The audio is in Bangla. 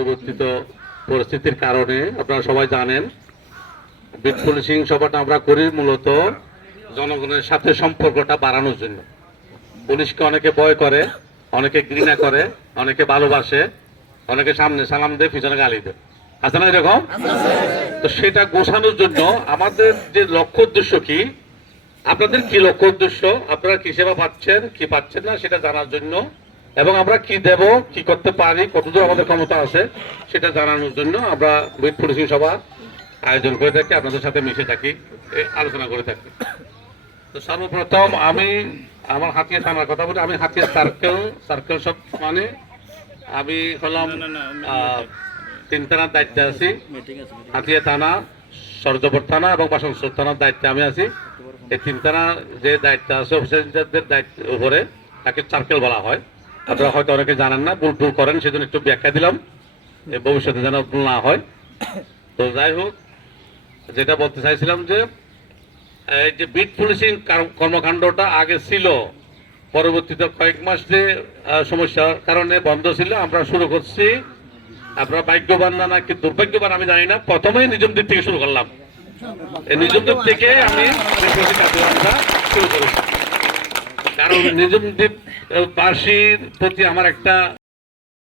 পরিবর্তিত পরিস্থিতির কারণে, আপনারা সবাই জানেন, বিট পুলিশিং সভাটা আমরা করি মূলত জনগণের সাথে সম্পর্কটা বাড়ানোর জন্য। পুলিশকে অনেকে ভয় করে, অনেকে ঘৃণা করে, অনেকে ভালোবাসে, অনেকে সামনে সালাম দেয়, পিছনে গালি দেয়। আছে না এরকম? তো সেটা গোছানোর জন্য আমাদের যে লক্ষ্য উদ্দেশ্য কি, আপনাদের কি লক্ষ্য উদ্দেশ্য? আপনারা কি সেবা পাচ্ছেন, কি পাচ্ছেন না, সেটা জানার জন্য এবং আমরা কি দেব কি করতে পারি কতদূর আমাদের ক্ষমতা আছে সেটা জানানোর জন্য আমরা উইথ পুলিশিং সভা আয়োজন করে থাকি আপনাদের সাথে মিশে থাকি আলোচনা করে থাকি। তো সর্বপ্রথম আমি আমার হাতিয়া থানার কথা বলি আমি হাতিয়া সার্কেল সার্কেল সব মানে আমি হলাম তিন থানার দায়িত্বে আছি। হাতিয়া থানা সরজপুর থানা এবং বাসনসর থানার দায়িত্বে আমি আছি। এই তিন থানা যে দায়িত্ব আছে অফিসারদের দায়িত্ব উপরে তাকে সার্কেল বলা হয়। আপনারা হয়তো অনেকে জানেন না, ভুল ভুল করেন, সেজন্য একটু ব্যাখ্যা দিলাম। ভবিষ্যতে যেন ভুল না হয়। তো যাই হোক, যেটা বলতে চাইছিলাম যে, এই যে বিট পুলিশিং কর্মকাণ্ডটা আগে ছিল, পরবর্তীতে কয়েক মাস যে সমস্যার কারণে বন্ধ ছিল, আমরা শুরু করছি। আপনারা ভাগ্যবান না নাকি দুর্ভাগ্যবান আমি জানি না, প্রথমেই নিজম দিক থেকে শুরু করলাম। এই নিজম দ্বীপ থেকে আমি শুরু করেছি। কারণ নিজমদ্বীপ পাশির প্রতি আমার একটা